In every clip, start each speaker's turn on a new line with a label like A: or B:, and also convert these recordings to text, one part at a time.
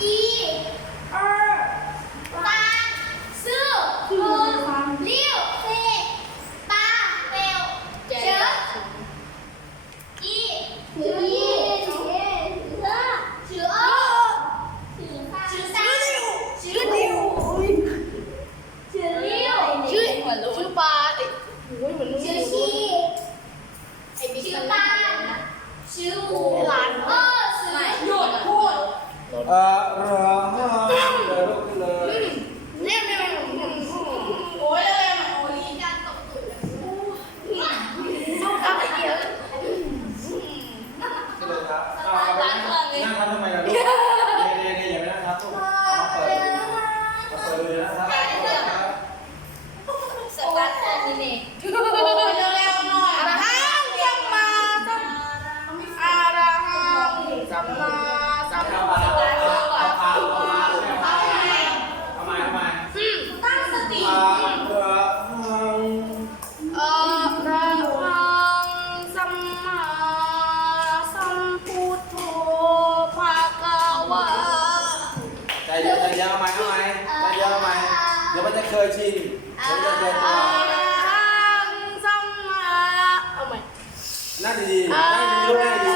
A: E เอา
B: ไห
A: ม
B: เย
C: อะาไห
B: ม
C: เดี๋ยวมันจะเคยชินเดี๋ยวมันจะเคยตัวนั่งดีนั่งดีๆลูก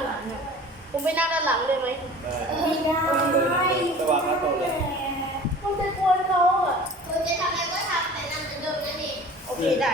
C: านหลั
B: งอะผม
C: ไป
B: นั่ง
A: ด้า
B: นหลังเลยไหม
C: ได้
A: ไม่ได้
C: สว่างครับตัวเลย
B: ผมจะกวนเขาอะ
A: เราจะทำอะไรก็ทำแต่นั่งเหมือนเดิมนั่นเองโอเคได้